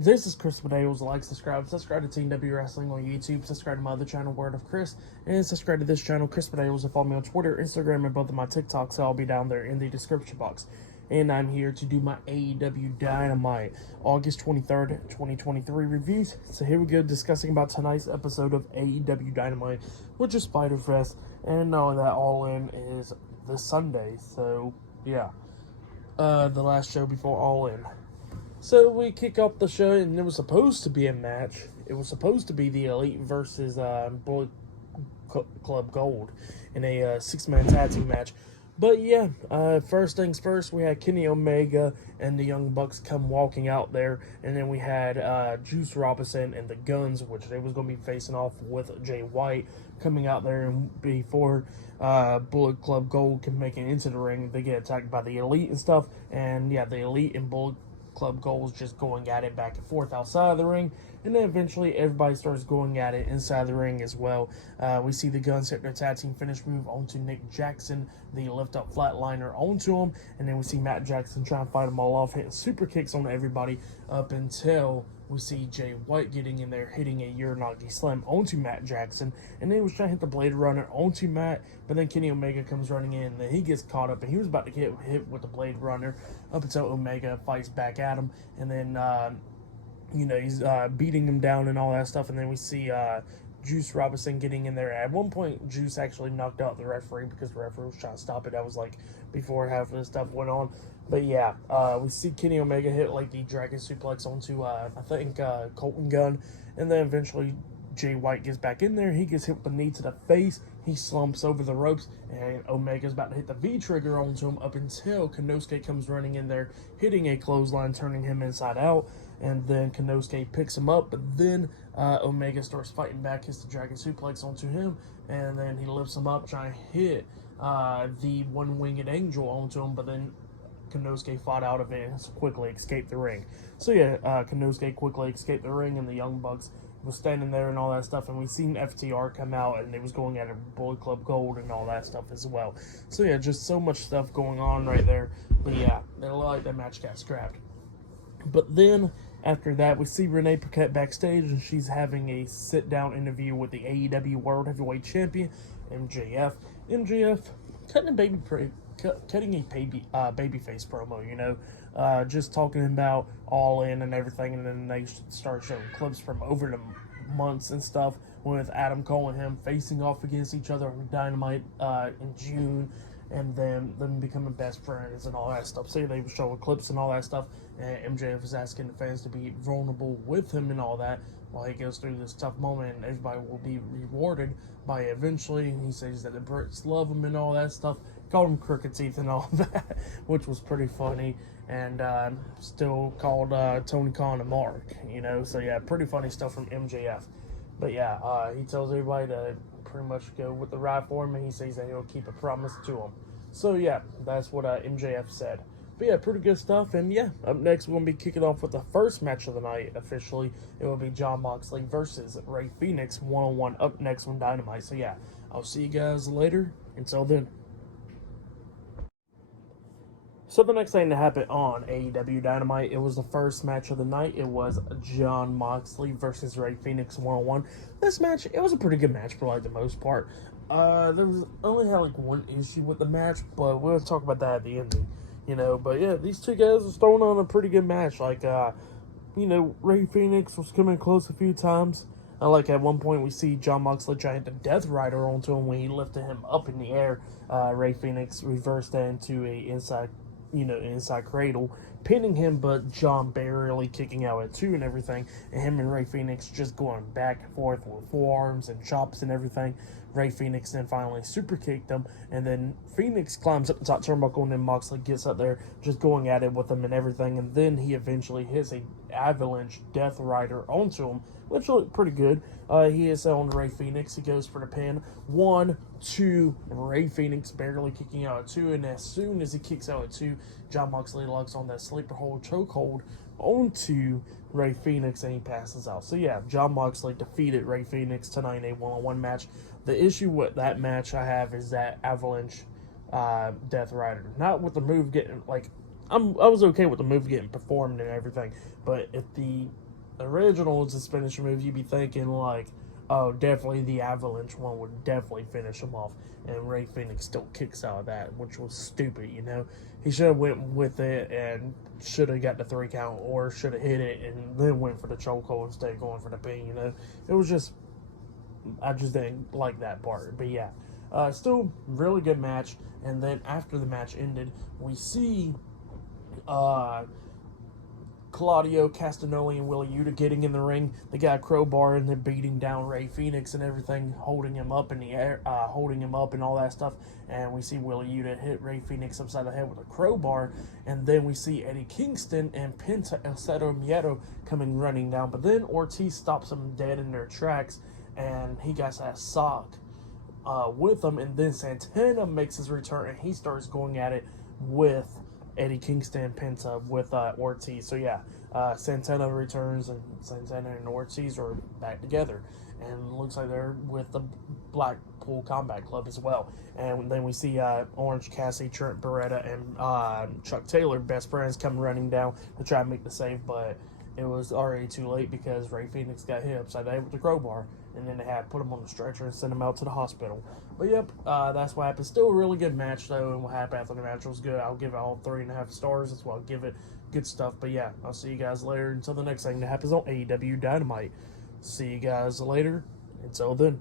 This is Chris Medeiros. Like, subscribe to Team W Wrestling on YouTube, subscribe to my other channel, Word of Chris, and subscribe to this channel, Chris Medeiros, and follow me on Twitter, Instagram, and both of my TikToks, so I'll be down there in the description box. And I'm here to do my AEW Dynamite August 23rd, 2023 reviews. So here we go, discussing about tonight's episode of AEW Dynamite, which is Spider Fest, and knowing that All In is this Sunday, so yeah. The last show before All In. So we kick off the show, and it was supposed to be a match. It was supposed to be the Elite versus Bullet Club Gold in a six-man tag team match. But yeah, first things first, we had Kenny Omega and the Young Bucks come walking out there, and then we had Juice Robinson and the Guns, which they was going to be facing off with Jay White, coming out there, and before Bullet Club Gold can make it into the ring, they get attacked by the Elite and stuff, and yeah, the Elite and Bullet Club Gold just going at it back and forth outside of the ring, and then eventually everybody starts going at it inside the ring as well. We see the Guns hit their tag team finish move onto Nick Jackson, the lift up flatliner onto him, and then we see Matt Jackson trying to fight them all off, hitting super kicks on everybody up until we see Jay White getting in there, hitting a Uranagi Slam onto Matt Jackson, and then he was trying to hit the Blade Runner onto Matt, but then Kenny Omega comes running in, and then he gets caught up, and he was about to get hit with the Blade Runner up until Omega fights back at him, and then, he's beating him down and all that stuff, and then we see Juice Robinson getting in there. At one point, Juice actually knocked out the referee because the referee was trying to stop it. That was like before half of this stuff went on. But yeah, we see Kenny Omega hit like the Dragon Suplex onto, I think, Colton Gunn. And then eventually Jay White gets back in there. He gets hit with the knee to the face. He slumps over the ropes. And Omega's about to hit the V-trigger onto him up until Konosuke comes running in there, hitting a clothesline, turning him inside out. And then Konosuke picks him up. But then Omega starts fighting back, hits the Dragon Suplex onto him. And then he lifts him up, trying to hit the One-Winged Angel onto him. But then Konosuke fought out of it and quickly escaped the ring. So yeah, Konosuke quickly escaped the ring, and the Young Bucks was standing there and all that stuff, and we seen FTR come out, and they was going at a Bullet Club Gold and all that stuff as well. So yeah, just so much stuff going on right there. But yeah, it looked like that match got scrapped. But then after that, we see Renee Paquette backstage, and she's having a sit-down interview with the AEW World Heavyweight Champion, MJF. MJF cutting a babyface promo, just talking about All In and everything, and then they start showing clips from over the months and stuff with Adam Cole and him facing off against each other on Dynamite in June, and then them becoming best friends and all that stuff. So they were showing clips and all that stuff, and MJF is asking the fans to be vulnerable with him and all that while he goes through this tough moment, and everybody will be rewarded by eventually. And he says that the Brits love him and all that stuff. Called him Crooked Teeth and all that, which was pretty funny, and still called Tony Khan a mark, So yeah, pretty funny stuff from MJF. But yeah, he tells everybody to pretty much go with the right for him, and he says that he'll keep a promise to him. So yeah, that's what MJF said. But yeah, pretty good stuff. And yeah, up next we're going to be kicking off with the first match of the night officially. It will be Jon Moxley versus Rey Fenix one-on-one up next on Dynamite. So yeah, I'll see you guys later. Until then. So the next thing that happened on AEW Dynamite, it was the first match of the night. It was Jon Moxley versus Rey Fenix one-on-one. This match, it was a pretty good match for like the most part. There was only had like one issue with the match, but we'll talk about that at the ending, But yeah, these two guys was throwing on a pretty good match. Like, Rey Fenix was coming close a few times. Like at one point we see Jon Moxley try to hit the Death Rider onto him when he lifted him up in the air. Rey Fenix reversed that into a inside cradle, pinning him, but John barely kicking out at two and everything, and him and Rey Fenix just going back and forth with forearms and chops and everything. Rey Fenix then finally super kicked him, and then Fenix climbs up the top turnbuckle, and then Moxley gets up there just going at it with him and everything, and then he eventually hits a avalanche Death Rider onto him, which looked pretty good. He hits on Rey Fenix. He goes for the pin. 1, 2, Rey Fenix barely kicking out at two, and as soon as he kicks out at two, Jon Moxley locks on that sleeper hold chokehold onto Rey Fenix, and he passes out. So yeah, Jon Moxley defeated Rey Fenix tonight in a one-on-one match. The issue with that match I have is that avalanche Death Rider. Not with the move getting, I was okay with the move getting performed and everything, but if the original was his finisher move, you'd be thinking like, oh, definitely the Avalanche one would definitely finish him off. And Ray Phoenix still kicks out of that, which was stupid, you know. He should have went with it and should have got the 3 count, or should have hit it and then went for the chokehold instead of going for the pin, you know. It was just, I just didn't like that part. But yeah, still really good match. And then after the match ended, we see Claudio Castagnoli and Wheeler Yuta getting in the ring. They got a crowbar and they're beating down Ray Phoenix and everything, holding him up in the air, holding him up and all that stuff. And we see Wheeler Yuta hit Ray Phoenix upside the head with a crowbar. And then we see Eddie Kingston and Penta El Zero Miedo coming running down. But then Ortiz stops them dead in their tracks, and he got that sock with them. And then Santana makes his return, and he starts going at it with Eddie Kingston and Penta with Ortiz. So yeah, Santana returns, and Santana and Ortiz are back together, and looks like they're with the Blackpool Combat Club as well. And then we see Orange Cassidy, Trent Beretta, and Chuck Taylor, best friends, come running down to try and make the save, but it was already too late because Ray Phoenix got hit upside the head with the crowbar, and then they had to put him on the stretcher and send him out to the hospital. But yep, that's what happened. Still a really good match though, and what happened after the match was good. I'll give it all 3.5 stars. That's what I'll give it. Good stuff. But yeah, I'll see you guys later until the next thing that happens on AEW Dynamite. See you guys later. Until then.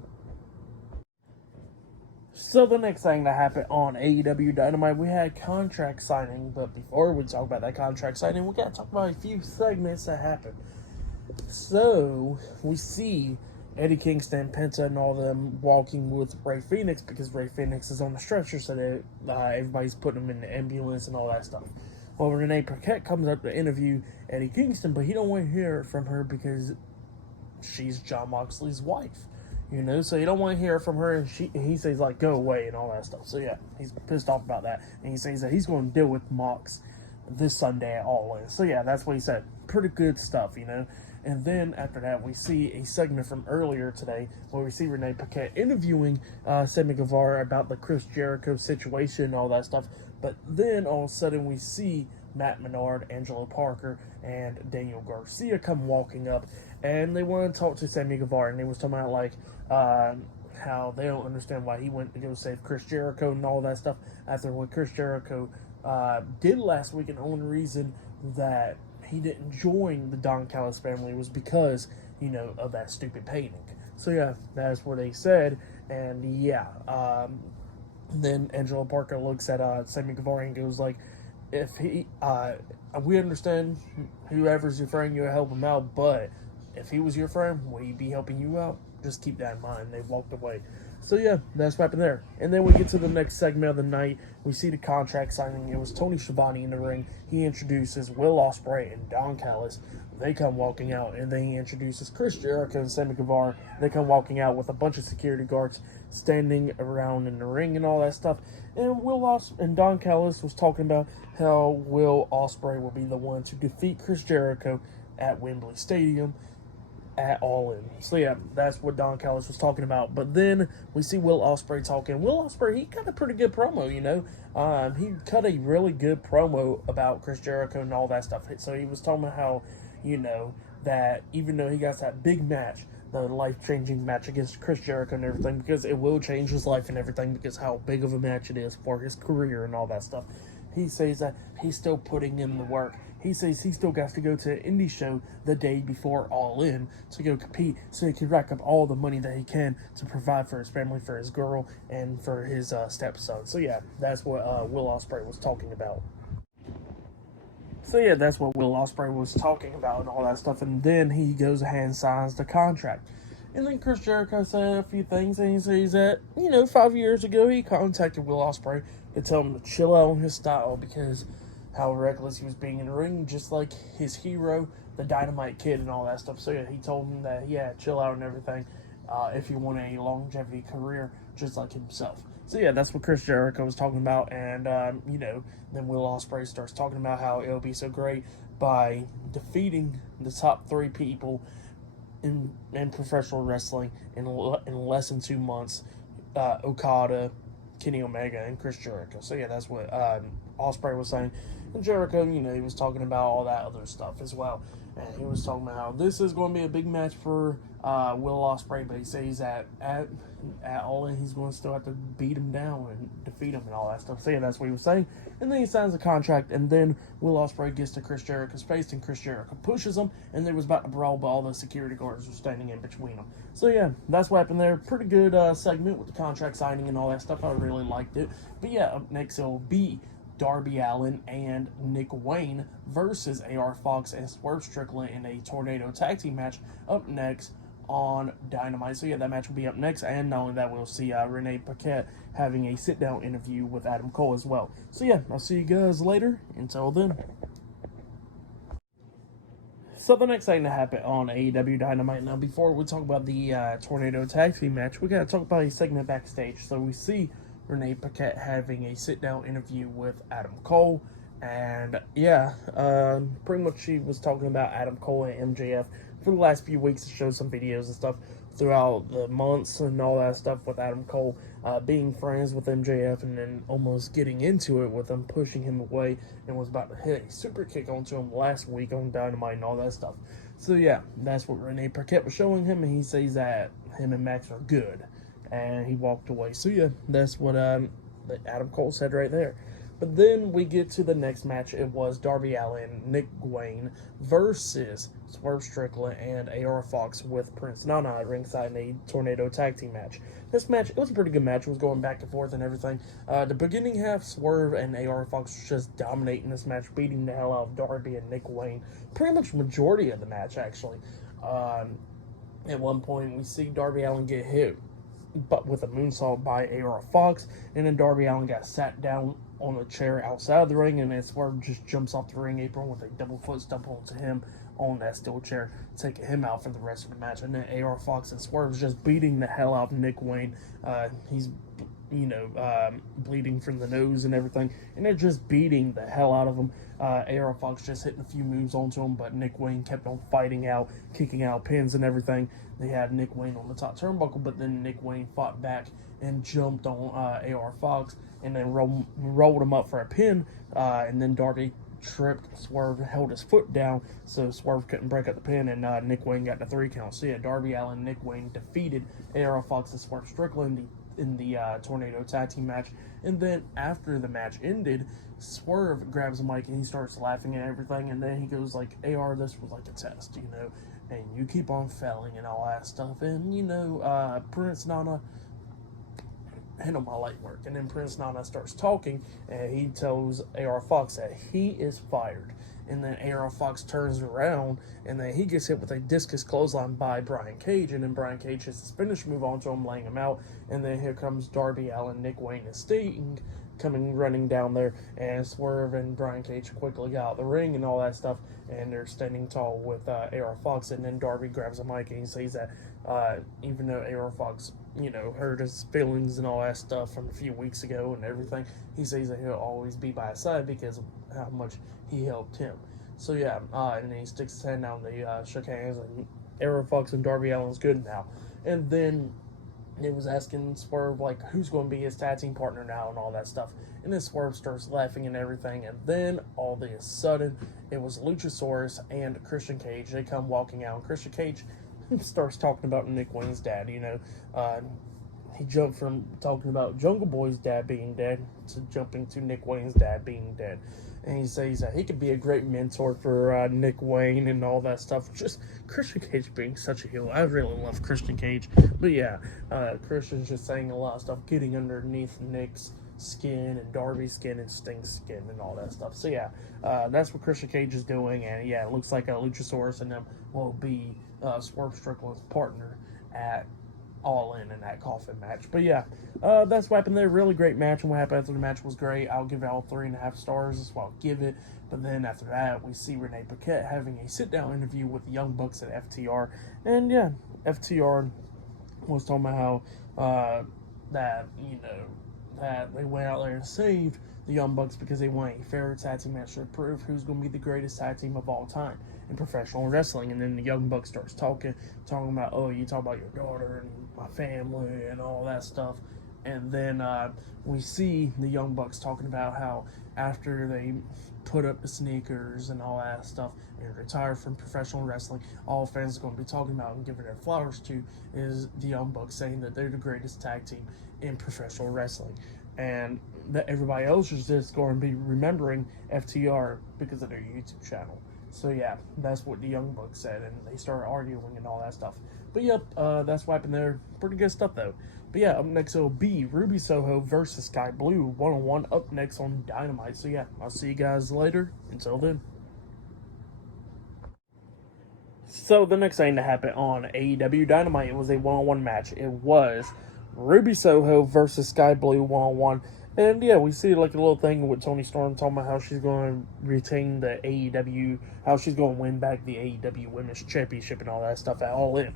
So the next thing that happened on AEW Dynamite, we had contract signing. But before we talk about that contract signing, we got to talk about a few segments that happened. So we see Eddie Kingston, Penta, and all them walking with Ray Phoenix because Ray Phoenix is on the stretcher, so that everybody's putting him in the ambulance and all that stuff. Well, Renee Paquette comes up to interview Eddie Kingston, but he don't want to hear from her because she's Jon Moxley's wife, you know. So he don't want to hear from her, and he says like, go away and all that stuff. So yeah, he's pissed off about that, and he says that he's going to deal with Mox this Sunday at All In. So yeah, that's what he said. Pretty good stuff, you know. And then after that, we see a segment from earlier today where we see Renee Paquette interviewing Sammy Guevara about the Chris Jericho situation and all that stuff. But then all of a sudden we see Matt Menard, Angelo Parker, and Daniel Garcia come walking up, and they want to talk to Sammy Guevara, and they was talking about like how they don't understand why he went to go save Chris Jericho and all that stuff after what Chris Jericho did last week, and the only reason that he didn't join the Don Callis family was because, you know, of that stupid painting. So yeah, that's what they said. And yeah, then Angelo Parker looks at Sammy Guevara and goes like, if he, we understand whoever's your friend, you'll help him out, but if he was your friend, would he be helping you out? Just keep that in mind. They walked away. So yeah, that's what happened there. And then we get to the next segment of the night. We see the contract signing. It was Tony Schiavone in the ring. He introduces Will Ospreay and Don Callis. They come walking out, and then he introduces Chris Jericho and Sammy Guevara. They come walking out with a bunch of security guards standing around in the ring and all that stuff. And and Don Callis was talking about how Will Ospreay will be the one to defeat Chris Jericho at Wembley Stadium at All In. So yeah, that's what Don Callis was talking about. But then we see Will Ospreay talking. Will Ospreay, he cut a pretty good promo, you know. He cut a really good promo about Chris Jericho and all that stuff. So he was talking about how, you know, that even though he got that big match, the life-changing match against Chris Jericho and everything, because it will change his life and everything, because how big of a match it is for his career and all that stuff. He says that he's still putting in the work. He says he still got to go to an indie show the day before All In to go compete so he can rack up all the money that he can to provide for his family, for his girl, and for his stepson. So yeah, that's what Will Ospreay was talking about. So yeah, that's what Will Ospreay was talking about and all that stuff. And then he goes ahead and signs the contract. And then Chris Jericho said a few things, and he says that, you know, 5 years ago he contacted Will Ospreay to tell him to chill out on his style because how reckless he was being in the ring, just like his hero, the Dynamite Kid, and all that stuff. So yeah, he told him that, yeah, chill out and everything if he wanted a longevity career just like himself. So yeah, that's what Chris Jericho was talking about. And, you know, then Will Ospreay starts talking about how it'll be so great by defeating the top 3 people in professional wrestling in less than 2 months, Okada, Kenny Omega, and Chris Jericho. So yeah, that's what Ospreay was saying. And Jericho, he was talking about all that other stuff as well. And he was talking about how this is going to be a big match for Will Ospreay, but he says at All In, he's going to still have to beat him down and defeat him and all that stuff. So yeah, that's what he was saying. And then he signs a contract, and then Will Ospreay gets to Chris Jericho's face, and Chris Jericho pushes him, and they was about to brawl, but all the security guards were standing in between them. So yeah, that's what happened there. Pretty good segment with the contract signing and all that stuff. I really liked it. But yeah, up next it'll be Darby Allin and Nick Wayne versus AR Fox and Swerve Strickland in a Tornado Tag Team match up next on Dynamite. So yeah, that match will be up next, and not only that, we'll see Renee Paquette having a sit-down interview with Adam Cole as well. So yeah, I'll see you guys later. Until then. So the next thing to happen on AEW Dynamite, now before we talk about the Tornado Tag Team match, we got to talk about a segment backstage. So we see Renee Paquette having a sit-down interview with Adam Cole, and yeah, pretty much she was talking about Adam Cole and MJF for the last few weeks. To show some videos and stuff throughout the months and all that stuff with Adam Cole being friends with MJF, and then almost getting into it with him, pushing him away, and was about to hit a super kick onto him last week on Dynamite and all that stuff. So yeah, that's what Renee Paquette was showing him, and he says that him and Max are good, and he walked away. So yeah, that's what Adam Cole said right there. But then we get to the next match. It was Darby Allin, Nick Wayne versus Swerve Strickland and AR Fox with Prince Nana at ringside in a Tornado Tag Team match. This match, it was a pretty good match. It was going back and forth and everything. The beginning half, Swerve and AR Fox was just dominating this match, beating the hell out of Darby and Nick Wayne. Pretty much majority of the match, actually. At one point, we see Darby Allin get hit but with a moonsault by AR Fox, and then Darby Allin got sat down on a chair outside of the ring, and then Swerve just jumps off the ring apron with a double foot stomp onto him on that steel chair, taking him out for the rest of the match. And then AR Fox and Swerve's just beating the hell out of Nick Wayne. He's bleeding from the nose and everything, and they're just beating the hell out of him. AR Fox just hitting a few moves onto him, but Nick Wayne kept on fighting out, kicking out pins and everything. They had Nick Wayne on the top turnbuckle, but then Nick Wayne fought back and jumped on AR Fox, and then rolled him up for a pin, and then Darby tripped. Swerve held his foot down, so Swerve couldn't break up the pin, and Nick Wayne got the 3 count. So yeah, Darby Allin and Nick Wayne defeated AR Fox and Swerve Strickland in the Tornado Tag Team match. And then after the match ended, Swerve grabs a mic and he starts laughing and everything, and then he goes like, AR, this was like a test, and you keep on failing and all that stuff. And Prince Nana handle my light work. And then Prince Nana starts talking, and he tells AR Fox that he is fired. And then AR Fox turns around, and then he gets hit with a discus clothesline by Brian Cage, and then Brian Cage hits his finish move onto him, laying him out. And then here comes Darby Allin, Nick Wayne, and Sting coming running down there, and Swerve and Brian Cage quickly got out the ring and all that stuff, and they're standing tall with AR Fox. And then Darby grabs a mic and he says that even though AR Fox hurt his feelings and all that stuff from a few weeks ago and everything, he says that he'll always be by his side because of how much he helped him. So yeah, and then he sticks his hand down, they shook hands, and AR Fox and Darby Allin's good now. And then it was asking Swerve, like, who's going to be his tag team partner now and all that stuff. And then Swerve starts laughing and everything, and then all of a sudden, it was Luchasaurus and Christian Cage. They come walking out, and Christian Cage starts talking about Nick Wayne's dad. He jumped from talking about Jungle Boy's dad being dead to jumping to Nick Wayne's dad being dead. And he says that he could be a great mentor for Nick Wayne and all that stuff. Just Christian Cage being such a heel. I really love Christian Cage. But yeah, Christian's just saying a lot of stuff, getting underneath Nick's skin and Darby's skin and Sting's skin and all that stuff. So yeah, that's what Christian Cage is doing. And yeah, it looks like Luchasaurus and them will be Swerve Strickland's partner at All In that coffin match. But yeah, that's what happened there. Really great match, and what happened after the match was great. I'll give it all 3.5 stars. That's what I'll give it. But then after that, we see Renee Paquette having a sit-down interview with the Young Bucks at FTR. And yeah, FTR was talking about how that they went out there and saved the Young Bucks because they want a fair tag team match to prove who's going to be the greatest tag team of all time in professional wrestling. And then the Young Bucks starts talking about, oh, you talk about your daughter and my family and all that stuff. And then we see the Young Bucks talking about how after they put up the sneakers and all that stuff and retire from professional wrestling, all fans are going to be talking about and giving their flowers to is the Young Bucks, saying that they're the greatest tag team in professional wrestling. And that everybody else is just going to be remembering FTR because of their YouTube channel. So yeah, that's what the Young Bucks said, and they started arguing and all that stuff. But yep, that's what happened there. Pretty good stuff though. But yeah, up next it'll be Ruby Soho versus Sky Blue 1-on-1 up next on Dynamite. So yeah, I'll see you guys later. Until then. So the next thing to happen on AEW Dynamite, it was a 1-on-1 match. It was Ruby Soho versus Sky Blue 1-on-1. And yeah, we see like a little thing with Toni Storm talking about how she's going to retain the AEW, how she's going to win back the AEW Women's Championship and all that stuff at All In.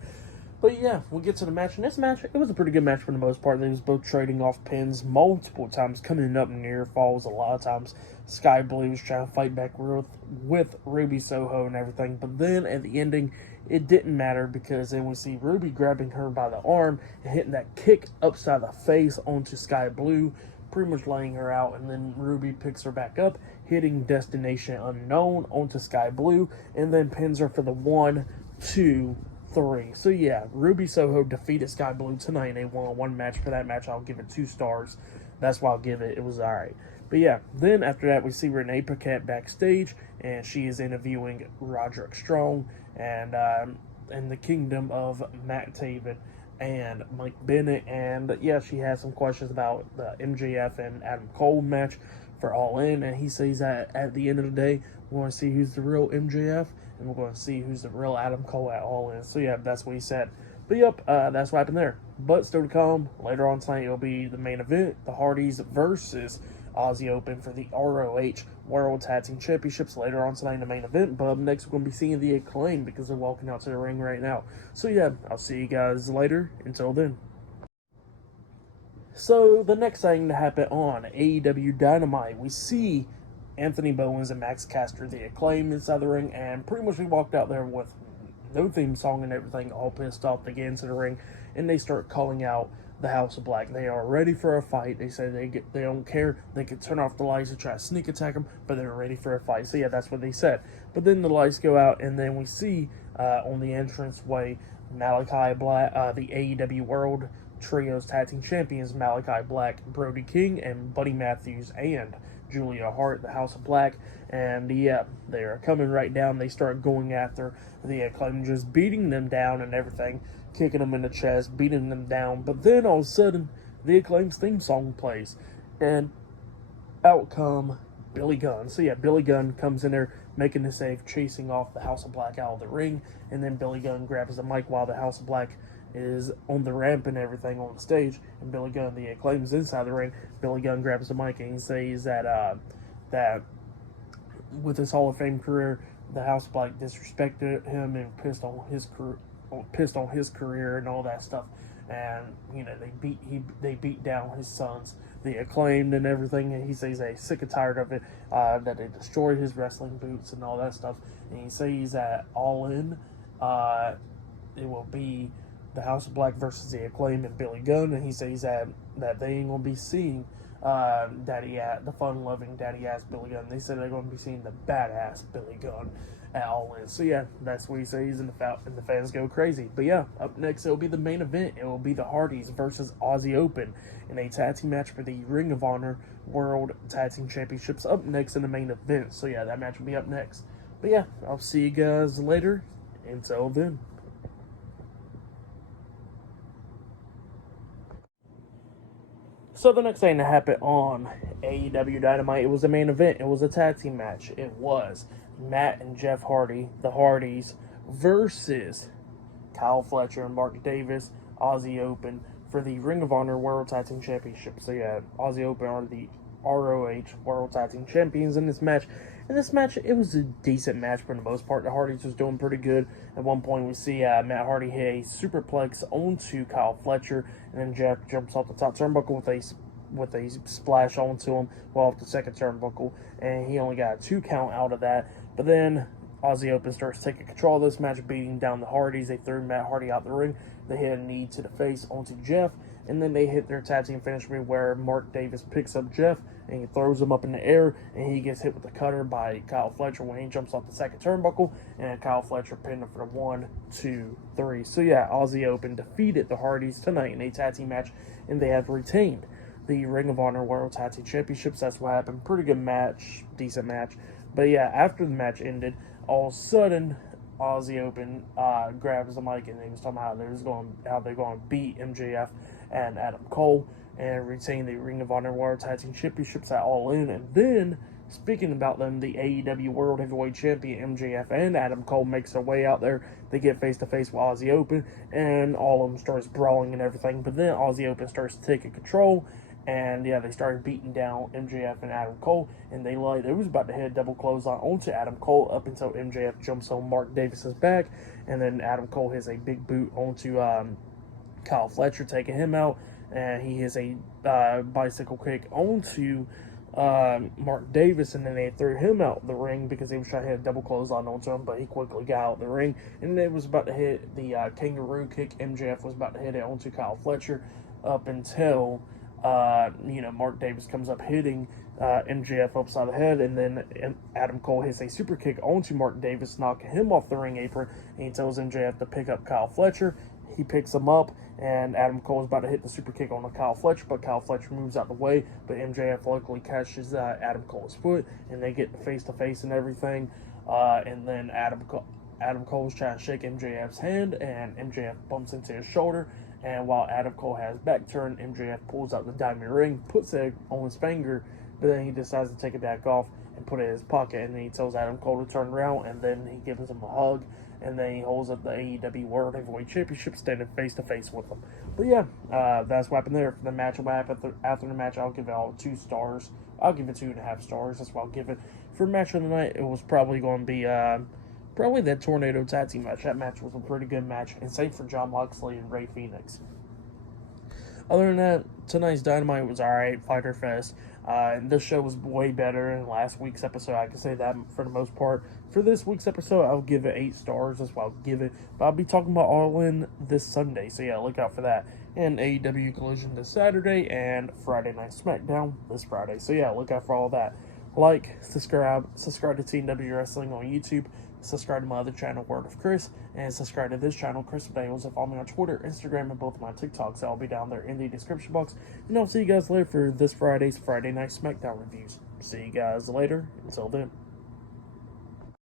But yeah, we get to the match. And this match, it was a pretty good match for the most part. They was both trading off pins multiple times, coming up near falls a lot of times. Sky Blue was trying to fight back with Ruby Soho and everything. But then at the ending, it didn't matter because then we see Ruby grabbing her by the arm and hitting that kick upside the face onto Sky Blue, pretty much laying her out. And then Ruby picks her back up, hitting Destination Unknown onto Sky Blue, and then pins her for the 1, 2, 3. So yeah, Ruby Soho defeated Sky Blue tonight in a 1-on-1 match. For that match, I'll give it 2 stars. That's why I'll give it. It was alright. But yeah, then after that, we see Renee Paquette backstage, and she is interviewing Roderick Strong and in the kingdom of Matt Taven and Mike Bennett. And yeah, she has some questions about the MJF and Adam Cole match for All In, and he says that at the end of the day, we're going to see who's the real MJF, and we're going to see who's the real Adam Cole at All In. So yeah, that's what he said. But yep, that's what happened there. But still to come, later on tonight, it'll be the main event, the Hardys versus Aussie Open for the ROH World Tag Team Championships later on tonight in the main event. But up next, we're going to be seeing the Acclaim because they're walking out to the ring right now. So yeah, I'll see you guys later. Until then. So the next thing to happen on AEW Dynamite, we see Anthony Bowens and Max Caster, the Acclaim, inside the ring, and pretty much we walked out there with no theme song and everything, all pissed off. They get into the ring and they start calling out the House of Black. They are ready for a fight. They say they don't care. They could turn off the lights and try to sneak attack them, but they're ready for a fight. So yeah, that's what they said. But then the lights go out, and then we see on the entranceway Malachi Black, the AEW World Trios Tag Team Champions, Malachi Black, Brody King, and Buddy Matthews, and Julia Hart, the House of Black. And yeah, they are coming right down. They start going after the Acclaim, just beating them down and everything, kicking them in the chest, beating them down. But then all of a sudden, the Acclaim's theme song plays, and out come Billy Gunn. So yeah, Billy Gunn comes in there, making the save, chasing off the House of Black out of the ring, and then Billy Gunn grabs the mic while the House of Black is on the ramp and everything on stage, and Billy Gunn, the Acclaim's inside the ring. Billy Gunn grabs the mic and he says that that with his Hall of Fame career, the House of Black disrespected him and pissed on his career and all that stuff. And you know, they beat down his sons, the Acclaimed, and everything. And he says he's sick and tired of it, that they destroyed his wrestling boots and all that stuff. And he says that All In, it will be the House of Black versus the Acclaim and Billy Gunn. And he says that they ain't gonna be seeing the fun-loving daddy-ass Billy Gunn. They said they're gonna be seeing the badass Billy Gunn at All In. So yeah, that's what he says, and the fans go crazy. But yeah, up next it'll be the main event. It will be the Hardys versus Aussie Open in a tag team match for the Ring of Honor World Tag Team Championships up next in the main event. So yeah, that match will be up next. But yeah, I'll see you guys later. Until then. So the next thing that happened on AEW Dynamite, it was a main event. It was a tag team match. It was Matt and Jeff Hardy, the Hardys, versus Kyle Fletcher and Mark Davis, Aussie Open, for the Ring of Honor World Tag Team Championship. So yeah, Aussie Open are the ROH World Tag Team Champions in this match. In this match, it was a decent match for the most part. The Hardys was doing pretty good. At one point, we see Matt Hardy hit a superplex onto Kyle Fletcher, and then Jeff jumps off the top turnbuckle with a splash onto him while off the second turnbuckle, and he only got a 2 count out of that. But then Aussie Open starts taking control of this match, beating down the Hardys. They threw Matt Hardy out the ring. They hit a knee to the face onto Jeff, and then they hit their tag team finish where Mark Davis picks up Jeff and he throws him up in the air, and he gets hit with a cutter by Kyle Fletcher when he jumps off the second turnbuckle, and Kyle Fletcher pinned him for the 1, 2, 3. So yeah, Aussie Open defeated the Hardys tonight in a tag team match, and they have retained the Ring of Honor World Tag Team Championships. That's what happened. Pretty good match, decent match. But yeah, after the match ended, all of a sudden, Aussie Open grabs the mic and they was talking about how they're going to beat MJF and Adam Cole and retain the Ring of Honor World Tag Team Championships at All In. And then, speaking about them, the AEW World Heavyweight Champion MJF and Adam Cole makes their way out there. They get face to face with Aussie Open, and all of them starts brawling and everything. But then Aussie Open starts taking control. And yeah, they started beating down MJF and Adam Cole, and they was about to hit a double clothesline onto Adam Cole up until MJF jumps on Mark Davis's back, and then Adam Cole hits a big boot onto Kyle Fletcher, taking him out, and he hits a bicycle kick onto Mark Davis, and then they threw him out the ring because he was trying to hit a double clothesline onto him, but he quickly got out the ring, and it was about to hit the kangaroo kick. MJF was about to hit it onto Kyle Fletcher up until Mark Davis comes up hitting MJF upside the head, and then Adam Cole hits a super kick onto Mark Davis, knocking him off the ring apron, and he tells MJF to pick up Kyle Fletcher. He picks him up, and Adam Cole is about to hit the super kick on Kyle Fletcher, but Kyle Fletcher moves out the way, but MJF luckily catches Adam Cole's foot, and they get face-to-face and everything, and then Adam Cole's trying to shake MJF's hand, and MJF bumps into his shoulder. And while Adam Cole has back turned, MJF pulls out the diamond ring, puts it on his finger, but then he decides to take it back off and put it in his pocket. And then he tells Adam Cole to turn around, and then he gives him a hug, and then he holds up the AEW World Heavyweight Championship, standing face to face with him. But yeah, that's what happened there. For the match, what happened after the match, I'll give it all 2 stars. I'll give it 2.5 stars. That's what I'll give it. For match of the night, it was probably going to be probably that Tornado Tag Team match. That match was a pretty good match, and same for Jon Moxley and Rey Fenix. Other than that, tonight's Dynamite was alright, Fighter Fest. This show was way better than last week's episode. I can say that for the most part. For this week's episode, I'll give it 8 stars. That's what I'll give it. But I'll be talking about All In this Sunday, so yeah, look out for that. And AEW Collision this Saturday, and Friday Night SmackDown this Friday. So yeah, look out for all that. Like, subscribe to TW Wrestling on YouTube, subscribe to my other channel, Word of Chris, and subscribe to this channel, Chris Daniels, and follow me on Twitter, Instagram, and both of my TikToks. I'll be down there in the description box. And I'll see you guys later for this Friday's Friday Night SmackDown reviews. See you guys later. Until then.